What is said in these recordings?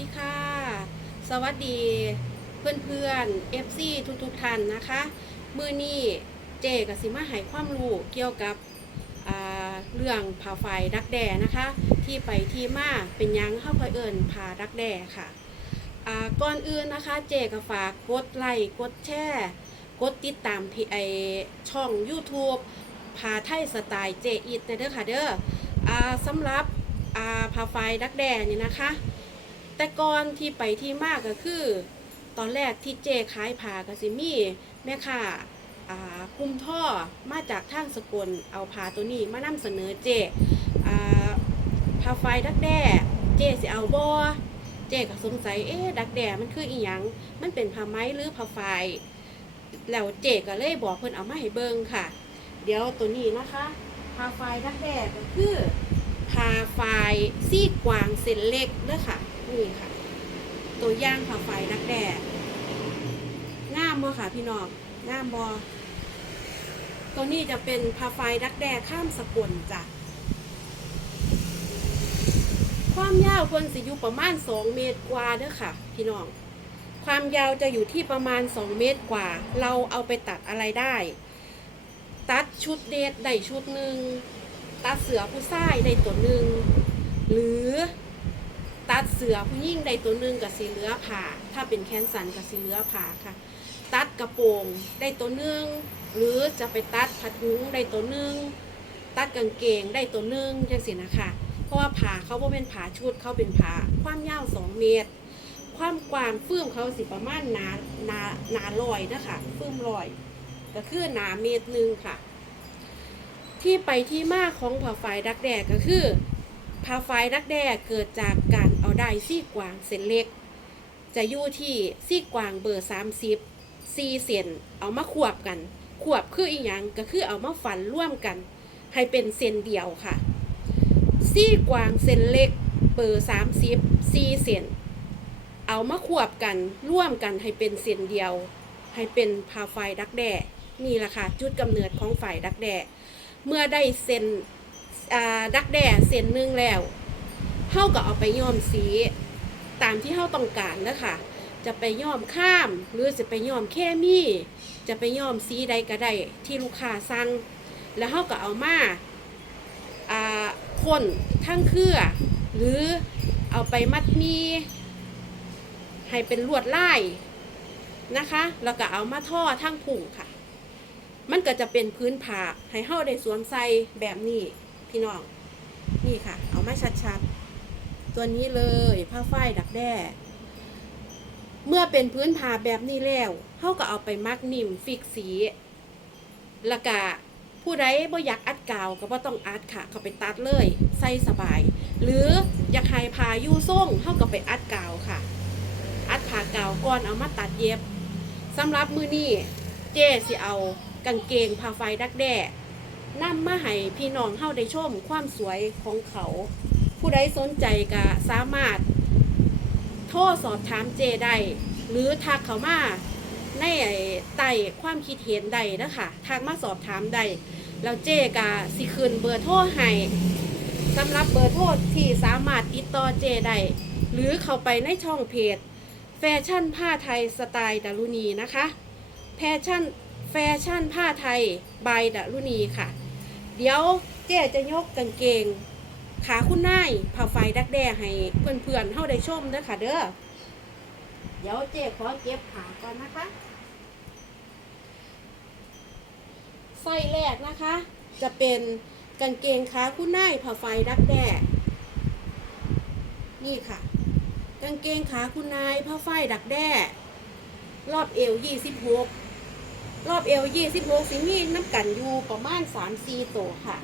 ดีค่ะ สวัสดีเพื่อนเพื่อนๆ FC ทุกทุกท่านนะคะ มือนี้เจกับสิมาให้ความรู้เกี่ยวกับเรื่องผ่าไฟดักแด่นะคะ ที่ไปที่มาเป็นยังเข้าคอยเอิญผ่าดักแด่ค่ะก่อนอื่นนะคะเจก็ฝากกดไลค์กดแชร์กดติดตามเพไอช่อง YouTube พาไทยสไตล์เจอิดนะเด้อค่ะเด้ออสำหรับอ่าผ่าไฟดักแด่นี่นะคะ แต่ก่อนที่ไปที่มากก็คือ ตอนแรกที่เจขายผ่ากสิมีแม่ค่ะอ่าคุมท่อมาจากทางสกลเอาผ่าตัวนี้มานำเสนอเจอผ่าไฟดักแด้เจสิเอาบอเจก็สงสัยเอ๊ะดักแด้มันคืออีหยังมันเป็นผ้าไหมหรือผ้าไฟแล้วเจก็เลยบอกเพิ่นเอามาให้เบิ่งค่ะ เดี๋ยวตัวนี้นะคะผ้าไฟดักแด้ก็คือผ้าไฟซี่กวางเส้นเล็กเด้อค่ะ นี่ค่ะ ตัวย่างผ้าไฟดักแด้งามบ่ค่ะพี่น้องงามบ่ตัวนี้จะเป็นผ้าไฟดักแด้ข้ามสกุลจ้ะความยาวควรสิอยู่ประมาณ 2 เมตรกว่าเด้อค่ะ พี่น้อง ความยาวจะอยู่ที่ประมาณ 2 เมตรกว่า เราเอาไปตัดอะไรได้ ตัดชุดเดทได้ชุดหนึ่งตัดเสือผู้ชายได้ตัวหนึ่งหรือ ตัดเสือผู้ยิ่งได้ตัวหนึ่งกับสีเหลือผ่า ถ้าเป็นแขนสันกับสีเหลือผ่าค่ะ ตัดกระโปรงได้ตัวหนึ่งหรือจะไปตัดผ้าถุงได้ตัวหนึ่งตัดกางเกงได้ตัวหนึ่งจังสินะคะ เพราะว่าผ่าเขาว่าเป็นผ่าชุดเขาเป็นผ่าความยาวสองเมตร ความกว้างเฟื้มเขาสิประมาณหนาหนาหนาลอยนะคะเฟื้มลอยก็คือหนาเมตรหนึ่งค่ะ ที่ไปที่มาของผ่าไฟดักแดกก็คือผ่าไฟดักแด้เกิดจากการ ได้ซี่กวางเส้นเล็ก จะอยู่ที่ซี่กวางเบอร์30ซีเซนเอามาควบกันควบคืออีกอย่างก็คือเอามาฝันร่วมกัน ให้เป็นเส้นเดียวค่ะ ซี่กวางเส้นเล็กเบอร์30ซีเซนเอามาควบกันร่วมกันให้เป็นเส้นเดียว ให้เป็นพาไฟดักแด้นี่แหละค่ะจุดกำเนิดของไฟดักแด้เมื่อได้เส้นดักแด้เส้นหนึ่งแล้ว เฮาก็เอาไปย้อมสีตามที่เฮาต้องการนะคะจะไปย้อมข้าม หรือจะไปย้อมเคมีจะไปย้อมสีใดก็ได้ที่ลูกค้าสั่งแล้วเฮาก็เอามาอ่าพ่นทั้งเครือ หรือเอาไปมัดมีให้เป็นลวดลายนะคะ แล้วก็เอามาท่อทั้งผุ่งค่ะ มันก็จะเป็นพื้นผาให้เฮาได้สวมใส่แบบนี้พี่น้อง นี่ค่ะ เอามาชัดๆ ตัวนี้เลยผ้าฝ้ายดักแด้เมื่อเป็นพื้นผ้าแบบนี้แล้วเฮาก็เอาไปมักนิ่มฟิกสีแล้วก็ผู้ใดบ่อยากอัดกาวก็บ่ต้องอัดค่ะเขาไปตัดเลย ใส่สบาย หรืออยากให้ผายู่ส่งเฮาก็ไปอัดกาวค่ะ อัดผ่ากาวก่อนเอามาตัดเย็บสำหรับมือนี้เจสิเอากางเกงผ้าไฟดักแด้นำมาให้พี่น้องเฮาได้ชมความสวยของเขา ผู้ใดสนใจก็สามารถ โทรสอบถามเจได้หรือทักเขามาในไอ้ใต้ความคิดเห็นใดนะคะทักมาสอบถามได้แล้วเจก็สิคืนเบอร์โทรให้สำหรับเบอร์โทรที่สามารถติดต่อเจได้หรือเข้าไปในช่องเพจ แฟชั่นผ้าไทยสไตล์ดารุณีนะคะแฟชั่นแฟชั่นผ้าไทยบายดารุณีค่ะ เดี๋ยวเจจะยกกางเกง ขาคุณนายผ้าไฟดักแด้ให้เพื่อนๆเฮาได้ชมเด้อค่ะ เด้อเดี๋ยวเจ๊ขอเก็บขาก่อนนะคะไส้แรกนะคะ จะเป็นกางเกงขาคุณนายผ้าไฟดักแด้นี่ค่ะ กางเกงขาคุณนายผ้าฝ้ายดักแด้รอบเอวยี่สิบหกรอบเอวยี่สิบหกสีมีน้ำกันอยู่ประมาณสามสี่ตัวค่ะ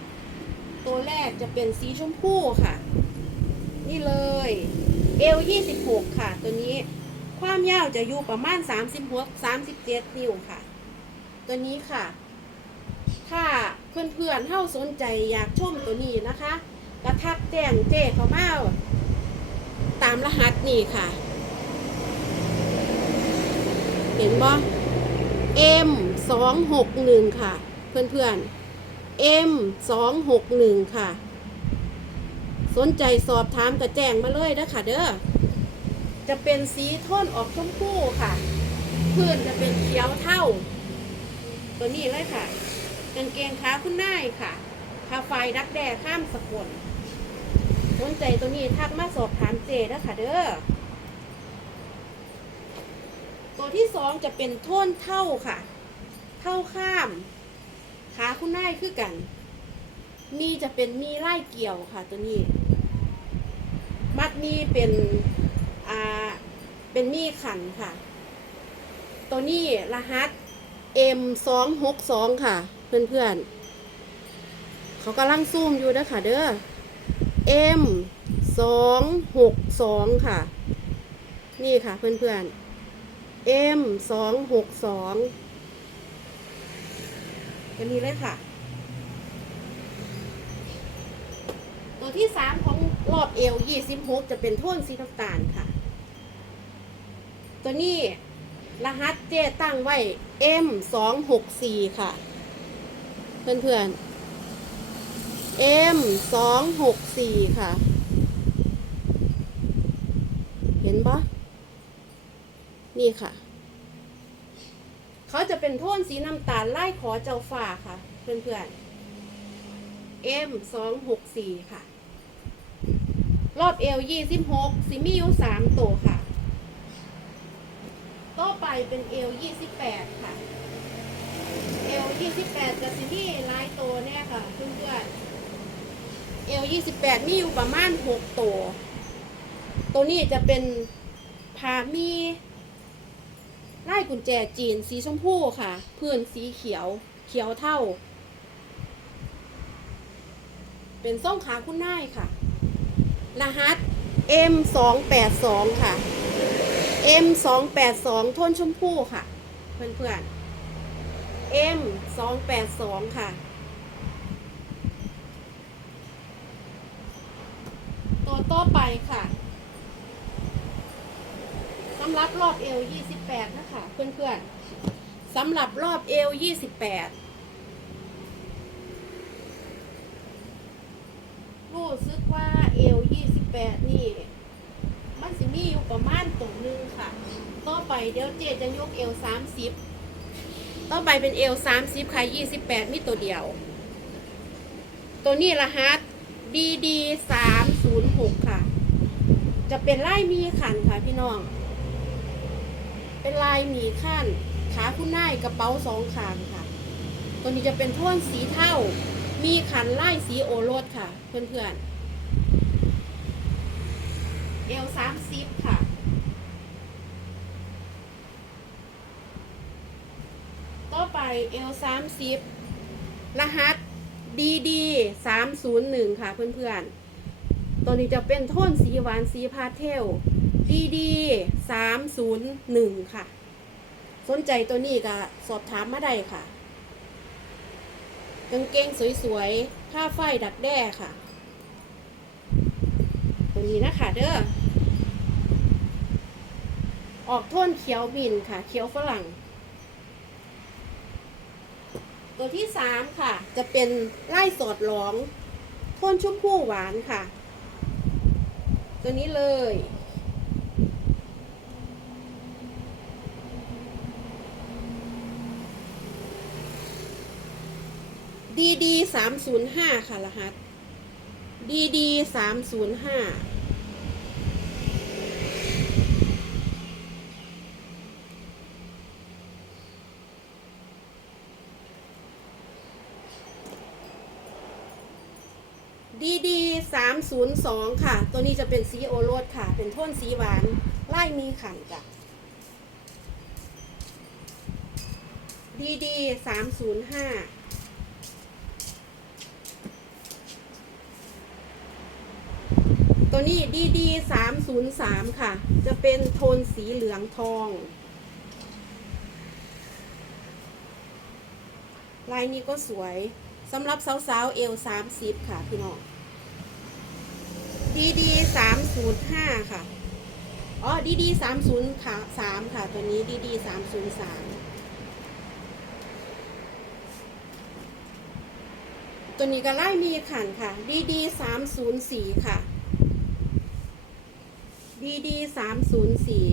ตัวแรกจะเป็นสีชมพูค่ะ นี่เลยเอวยี่สิบหกค่ะ ตัวนี้ความยาวจะอยู่ประมาณสามสิบหกสามสิบเจ็ดนิ้วค่ะ ตัวนี้ค่ะ ถ้าเพื่อนๆเท่าสนใจอยากชมตัวนี้นะคะ กระทักแจ้งเจ้เขามาตามรหัสนี่ค่ะ เห็นบ่ M สองหกหนึ่งค่ะ เพื่อนๆ M สองหกหนึ่งค่ะ สนใจสอบถามกระแจ้งมาเลยเด้อค่ะเด้อ จะเป็นสีโทนออกชมพูค่ะ พื้นจะเป็นเขียวเท่า ตัวนี้เลยค่ะกางเกงขาคุณนายค่ะคาไฟดักแด้ข้ามสกลสนใจตัวนี้ทักมาสอบถามเจนะค่ะเด้อ ตัวที่สองจะเป็นโทนเท่าค่ะ เท่าข้าม ขาคุณนายคือกัน มีจะเป็นมีไล่เกี่ยวค่ะ ตัวนี้ มัดมีเป็นอ่าเป็นมีขันค่ะ ตัวนี้รหัส M สองหกสองค่ะ เพื่อนเพื่อนเขากำลังซูมอยู่นะค่ะเด้อ M สองหกสองค่ะ นี่ค่ะเพื่อนเพื่อน M สองหกสอง ตัวนี้เลยค่ะ ตัวที่สามของรอบเอวยี่สิบหกจะเป็นโทนสีน้ำตาลค่ะ ตัวนี้รหัสเจตั้งไว้ M สองหกสี่ค่ะ เพื่อนเพื่อนๆ M สองหกสี่ค่ะ เห็นปะนี่ค่ะ เขาจะเป็นโทนสีน้ำตาลไล่ขอเจ้าฝ่าค่ะ เพื่อนเพื่อนๆ M สองหกสี่ค่ะ รอบเอวยี่สิบหกซิมีอยู่สามตัวค่ะต่อไปเป็นเอลยี่สิบแปดค่ะ เอลยี่สิบแปดจะซินี่ลายตัวเนี่ยค่ะ เพื่อนๆ เอลยี่สิบแปดมีอยู่ประมาณหกตัว ตัวนี้จะเป็นพามี กุญแจจีนสีชมพูค่ะ พื้นสีเขียว เขียวเท่า เป็นส้มขาคุณนายค่ะ รหัส M สองแปดสองค่ะ M สองแปดสองทนชมพูค่ะ เพื่อนเพื่อนๆ M สองแปดสองค่ะ ตัวต่อไปค่ะำหรับรอบเอวยี่สิบแปดนะคะเพื่อนๆสำหรับรอบเอวยี่สิบแปดรู้สึกว่าเอวยี่สิบแปดนี่ มันสิมีอยู่ประมาณตัวหนึงค่ะ ต่อไปเดี๋ยวเจจะยกเอวสามสิบต่อไปเป็นเอวสามสิบค่ะยี่สิบแปดมีตัวเดียว ตัวนี้รหัส DD สามศูนย์หกค่ะ จะเป็นไลายมีขันค่ะพี่น้อง เป็นลายหมีขั้นขาคุณนายกระเป๋าสองขางค่ะ ตัวนี้จะเป็นโท่นสีเทามีขันลายสีโอรสค่ะ เพื่อนๆเอลสามสิบค่ะต่อไปเอลสามสิบรหัส DD สามศูนย์หนึ่งค่ะเพื่อนๆ ตัวนี้จะเป็นโทนสีหวานสีพาสเทล DD สามศูนย์หนึ่งค่ะ สนใจตัวนี้ก็สอบถามมาได้ค่ะกางเกงสวยๆผ้าฝ้ายดักแด้ค่ะ ตัวนี้นะคะเด้อ ออกโทนเขียวบินค่ะ เขียวฝรั่ง ตัวที่สามค่ะ จะเป็นไล่สอดหลอง โทนชุ่มพูหวานค่ะ ตัวนี้เลย ดีดีสามศูนย์ห้าค่ะรหัสดีดีสามศูนย์ห้าดีดีสามศูนย์สองค่ะ ตัวนี้จะเป็นสีโอโรสค่ะ เป็นโทนสีหวานไล่มีขันจ้ะดีดีสามศูนย์ห้า ตัวนี้ดีดีสามศูนย์สามค่ะ จะเป็นโทนสีเหลืองทอง ลายนี้ก็สวยสำหรับสาวๆเอลสามสิบค่ะพี่น้องดีดีสามศูนย์ห้าค่ะ อ๋อดีดีสามศูนย์ค่ะสามค่ะ ตัวนี้ดีดีสามศูนย์สามตัวนี้ก็ไล่มีขันค่ะ ดีดีสามศูนย์สี่ค่ะ ด DD สามศูนย์สี่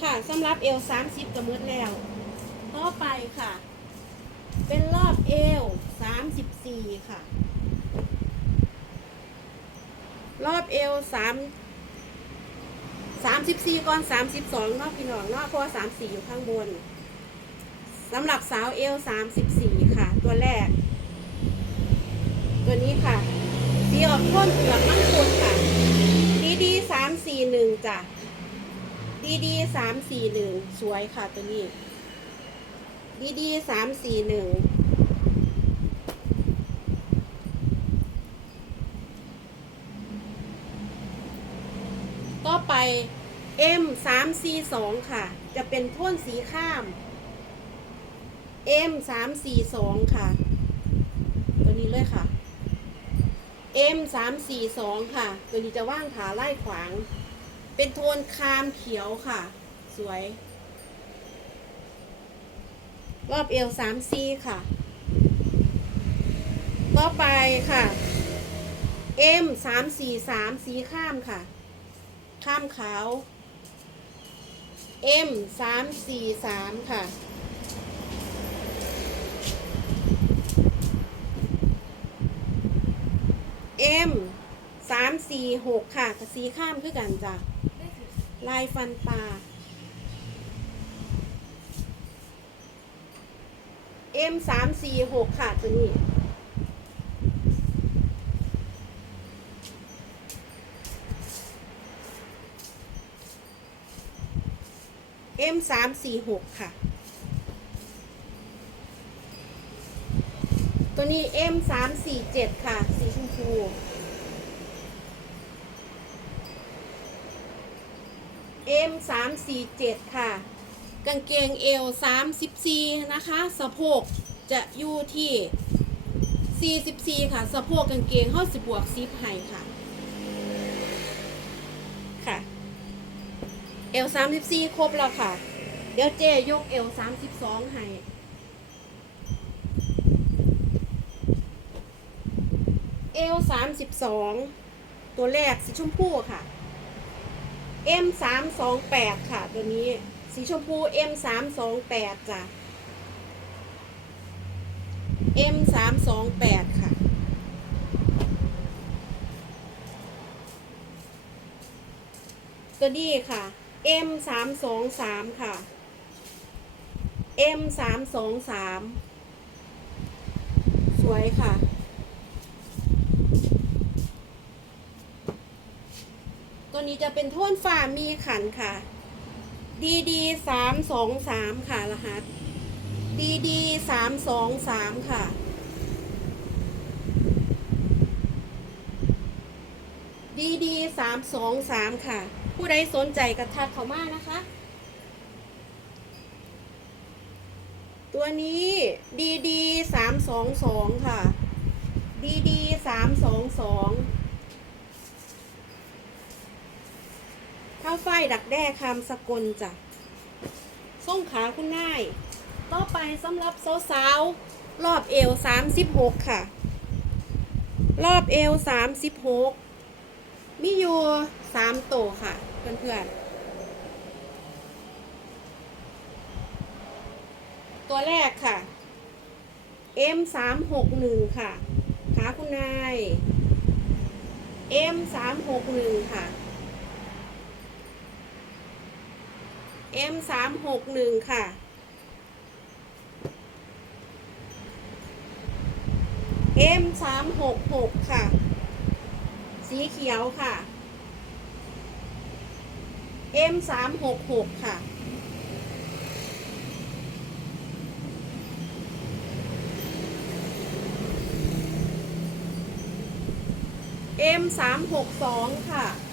ค่ะสำหรับเอลสามสิบกระมืดแล้ว ต่อไปค่ะ เป็นรอบเอวสามสิบสี่ค่ะ รอบเอวสามสามสิบสี่ก่อนสามสิบสองนอกพี่น้องนอกเพราะสามสี่อยู่ข้างบนสำหรับสาวเอวสามสิบสี่ค่ะ ตัวแรก ตัวนี้ค่ะ สีออกพ่นเปลือกมังคุดค่ะ ดีดีสามสี่หนึ่งจ้ะ ดีดีสามสี่หนึ่งสวยค่ะตัวนี้ ดีดีสามสี่หนึ่งต่อไป M สามสี่สองค่ะ จะเป็นโท่นสีข้าม M สามสี่สองค่ะ ตัวนี้เลยค่ะ M สามสี่สองค่ะ ตัวนี้จะว่างขาไล่ขวาง เป็นโทนครามเขียวค่ะ สวย รอบเอวสามซีค่ะ ต่อไปค่ะ M สามสี่สามสีข้ามค่ะ ข้ามขาว M สามสี่สามค่ะ M สี่หกค่ะกับสีข้ามคือกันจ้ะลายฟันตา M สามสี่หกค่ะตัวนี้ M สามสี่หกค่ะ ตัวนี้ M สามสี่เจ็ดค่ะ สีชมพู M สามสี่เจ็ดค่ะ กางเกงเอวสามสิบซีนะคะ สะโพกจะอยู่ที่สี่สิบซีค่ะ สะโพกกางเกงเข้าสิบวกซิปให้ค่ะ ค่ะ เอลสามสิบซีครบแล้วค่ะ เดี๋ยวเจยกเอลสามสิบสองให้เอลสามสิบสองตัวแรกสีชมพูค่ะ M สามสองแปดค่ะ ตัวนี้สีชมพู M สามสองแปดจ้ะ M สามสองแปดค่ะ ตัวนี้ค่ะ M สามสองสามค่ะ M สามสองสามสวยค่ะ ตัวนี้จะเป็นโทนฝ่ามีขันค่ะ DD สามสองสามค่ะรหัส DD สามสองสามค่ะ DD สามสองสามค่ะ ผู้ใดสนใจกระทักเขามานะคะ ตัวนี้ DD สามสองสองค่ะ DD สามสองสอง ข้าวไฟดักแด้คำสกลจ้ะส่งขาคุณนาย ต่อไปสำหรับสาวๆรอบเอวสามสิบหกค่ะ รอบเอวสามสิบหกมีอยู่สามโตค่ะ เพื่อนๆ ตัวแรกค่ะ M สามหกหนึ่งค่ะ ขาคุณนาย M สามหกหนึ่งค่ะ M สามหกหนึ่งค่ะ M สามหกหกค่ะ สีเขียวค่ะ M สามหกหกค่ะ M สามหกสองค่ะค่ะ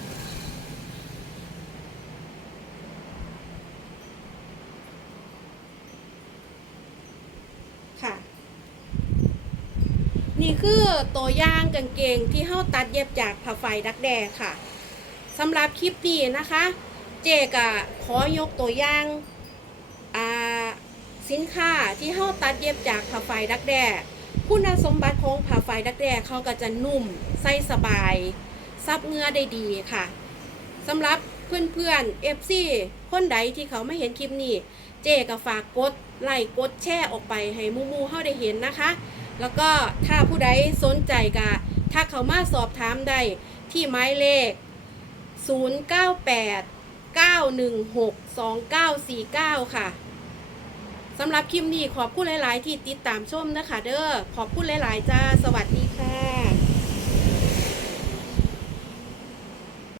นี่คือตัวอย่างกางเกงที่เฮาตัดเย็บจากผ้าไฟดักแด้ค่ะสำหรับคลิปนี้นะคะ เจกะขอยกตัวอย่างสินค้าที่เฮาตัดเย็บจากผ้าไฟดักแด้คุณสมบัติของผ้าฝ้ายดักแด้เขาก็จะนุ่มใส่สบาย ซับเงื่อได้ดีค่ะสำหรับเพื่อนๆ FC คนใดที่เขาไม่เห็นคลิปนี้ เจก็ฝากกดไลค์กดแชร์ออกไปให้หมูๆเฮาได้เห็นนะคะ แล้วก็ถ้าผู้ใดสนใจก็ถ้าเขามาสอบถามได้ที่หมายเลข 098 916 2949 ค่ะสำหรับคลิปนี้ขอบคุณหลาย ๆ ที่ติดตามชมนะคะ เด้อขอบคุณหลาย ๆ จ้า สวัสดีค่ะ